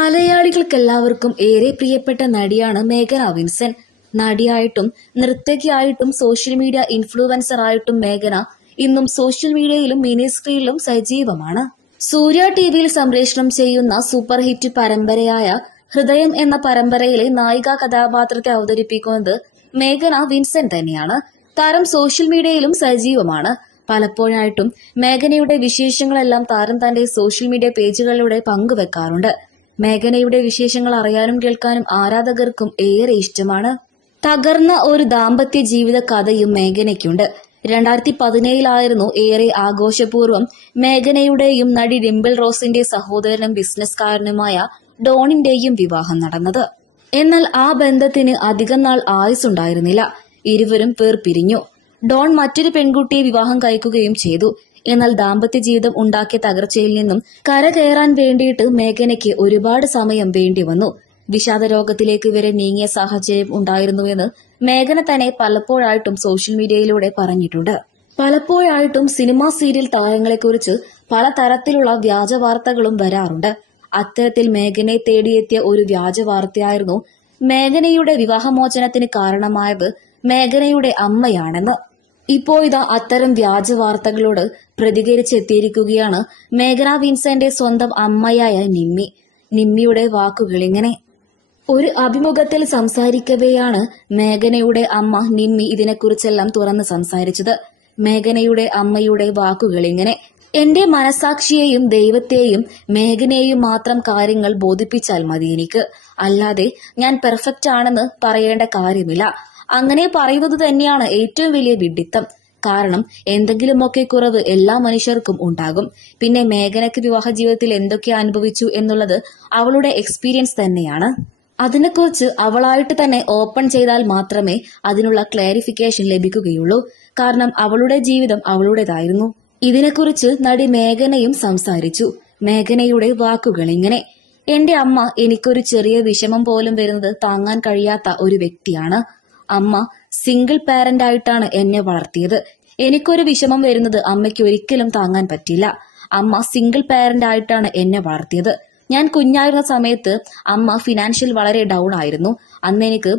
മലയാളികൾക്കെല്ലാവർക്കും ഏറെ പ്രിയപ്പെട്ട നടിയാണ് മേഘന വിൻസൻ നടിയായിട്ടും നർത്തകിയായിട്ടും സോഷ്യൽ മീഡിയ ഇൻഫ്ലുവൻസർ ആയിട്ടും മേഘന ഇന്നും സോഷ്യൽ മീഡിയയിലും മിനി സ്ക്രീനിലും സജീവമാണ്. സൂര്യ ടിവിയിൽ സംപ്രേഷണം ചെയ്യുന്ന സൂപ്പർ ഹിറ്റ് പരമ്പരയായ ഹൃദയം എന്ന പരമ്പരയിലെ നായിക കഥാപാത്രത്തെ അവതരിപ്പിക്കുന്നത് മേഘന വിൻസൻ തന്നെയാണ്. താരം സോഷ്യൽ മീഡിയയിലും സജീവമാണ്. പലപ്പോഴായിട്ടും മേഘനയുടെ വിശേഷങ്ങളെല്ലാം താരം തന്റെ സോഷ്യൽ മീഡിയ പേജുകളിലൂടെ പങ്കുവെക്കാറുണ്ട്. മേഘനയുടെ വിശേഷങ്ങൾ അറിയാനും കേൾക്കാനും ആരാധകർക്കും ഏറെ ഇഷ്ടമാണ്. തകർന്ന ഒരു ദാമ്പത്യ ജീവിത കഥയും മേഘനയ്ക്കുണ്ട്. രണ്ടായിരത്തി പതിനേഴിലായിരുന്നു ഏറെ ആഘോഷപൂർവം മേഘനയുടെയും നടി ഡിംപിൾ റോസിന്റെ സഹോദരനും ബിസിനസ്സുകാരനുമായ ഡോണിന്റെയും വിവാഹം നടന്നത്. എന്നാൽ ആ ബന്ധത്തിന് അധികം നാൾ ആയുസുണ്ടായിരുന്നില്ല. ഇരുവരും പേർ പിരിഞ്ഞു ഡോൺ മറ്റൊരു പെൺകുട്ടിയെ വിവാഹം കഴിക്കുകയും ചെയ്തു. എന്നാൽ ദാമ്പത്യ ജീവിതം ഉണ്ടാക്കിയ തകർച്ചയിൽ നിന്നും കരകയറാൻ വേണ്ടിയിട്ട് മേഘനയ്ക്ക് ഒരുപാട് സമയം വേണ്ടി വന്നു. വിഷാദ രോഗത്തിലേക്ക് വരെ നീങ്ങിയ സാഹചര്യം ഉണ്ടായിരുന്നുവെന്ന് മേഘന തന്നെ പലപ്പോഴായിട്ടും സോഷ്യൽ മീഡിയയിലൂടെ പറഞ്ഞിട്ടുണ്ട്. പലപ്പോഴായിട്ടും സിനിമാ സീരിയൽ താരങ്ങളെക്കുറിച്ച് പല തരത്തിലുള്ള വ്യാജ വാർത്തകളും വരാറുണ്ട്. അത്തരത്തിൽ മേഘനയെ തേടിയെത്തിയ ഒരു വ്യാജ വാർത്തയായിരുന്നു മേഘനയുടെ വിവാഹമോചനത്തിന് കാരണമായത് മേഘനയുടെ അമ്മയാണെന്ന്. ഇപ്പോ ഇതാ അത്തരം വ്യാജ വാർത്തകളോട് പ്രതികരിച്ചെത്തിയിരിക്കുകയാണ് മേഘന വിൻസന്റെ സ്വന്തം അമ്മയായ നിമ്മി. നിമ്മിയുടെ വാക്കുകൾ ഇങ്ങനെ. ഒരു അഭിമുഖത്തിൽ സംസാരിക്കവെയാണ് മേഘനയുടെ അമ്മ നിമ്മി ഇതിനെക്കുറിച്ചെല്ലാം തുറന്ന് സംസാരിച്ചത്. മേഘനയുടെ അമ്മയുടെ വാക്കുകൾ ഇങ്ങനെ. എന്റെ മനസാക്ഷിയെയും ദൈവത്തെയും മേഘനയെയും മാത്രം കാര്യങ്ങൾ ബോധിപ്പിച്ചാൽ മതി എനിക്ക്. അല്ലാതെ ഞാൻ പെർഫെക്റ്റ് ആണെന്ന് പറയേണ്ട കാര്യമില്ല. അങ്ങനെ പറയുന്നത് തന്നെയാണ് ഏറ്റവും വലിയ വിഡിത്തം. കാരണം എന്തെങ്കിലുമൊക്കെ കുറവ് എല്ലാ മനുഷ്യർക്കും ഉണ്ടാകും. പിന്നെ മേഘനയ്ക്ക് വിവാഹ ജീവിതത്തിൽ എന്തൊക്കെ അനുഭവിച്ചു എന്നുള്ളത് അവളുടെ എക്സ്പീരിയൻസ് തന്നെയാണ്. അതിനെക്കുറിച്ച് അവളായിട്ട് തന്നെ ഓപ്പൺ ചെയ്താൽ മാത്രമേ അതിനുള്ള ക്ലാരിഫിക്കേഷൻ ലഭിക്കുകയുള്ളൂ. കാരണം അവളുടെ ജീവിതം അവളുടേതായിരുന്നു. ഇതിനെക്കുറിച്ച് നടി മേഘനയും സംസാരിച്ചു. മേഘനയുടെ വാക്കുകൾ ഇങ്ങനെ എന്റെ അമ്മ എനിക്കൊരു ചെറിയ വിഷമം പോലും വരുന്നത് താങ്ങാൻ കഴിയാത്ത ഒരു വ്യക്തിയാണ്. അമ്മ സിംഗിൾ പാരന്റ് ആയിട്ടാണ് എന്നെ വളർത്തിയത്. എനിക്കൊരു വിഷമം വരുന്നത് അമ്മയ്ക്ക് ഒരിക്കലും താങ്ങാൻ പറ്റില്ല. അമ്മ സിംഗിൾ പാരന്റ് ആയിട്ടാണ് എന്നെ വളർത്തിയത്. ഞാൻ കുഞ്ഞായിരുന്ന സമയത്ത് അമ്മ ഫിനാൻഷ്യൽ വളരെ ഡൗൺ ആയിരുന്നു. അന്ന് എനിക്ക്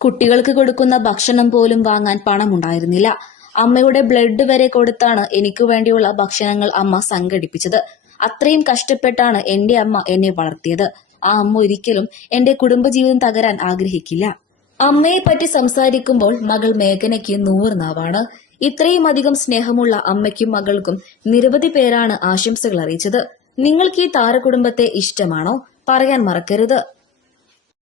കുട്ടികൾക്ക് കൊടുക്കുന്ന ഭക്ഷണം പോലും വാങ്ങാൻ പണം ഉണ്ടായിരുന്നില്ല അമ്മയുടെ ബ്ലഡ് വരെ കൊടുത്താണ് എനിക്ക് വേണ്ടിയുള്ള ഭക്ഷണങ്ങൾ അമ്മ സംഘടിപ്പിച്ചത്. അത്രയും കഷ്ടപ്പെട്ടാണ് എന്റെ അമ്മ എന്നെ വളർത്തിയത്. ആ അമ്മ ഒരിക്കലും എന്റെ കുടുംബജീവിതം തകരാൻ ആഗ്രഹിക്കില്ല. അമ്മയെ പറ്റി സംസാരിക്കുമ്പോൾ മകൾ മേഘനയ്ക്ക് നൂറ് നാവാണ്. ഇത്രയും അധികം സ്നേഹമുള്ള അമ്മയ്ക്കും മകൾക്കും നിരവധി പേരാണ് ആശംസകൾ അറിയിച്ചത്. നിങ്ങൾക്ക് ഈ താരകുടുംബത്തെ ഇഷ്ടമാണോ? പറയാൻ മറക്കരുത്.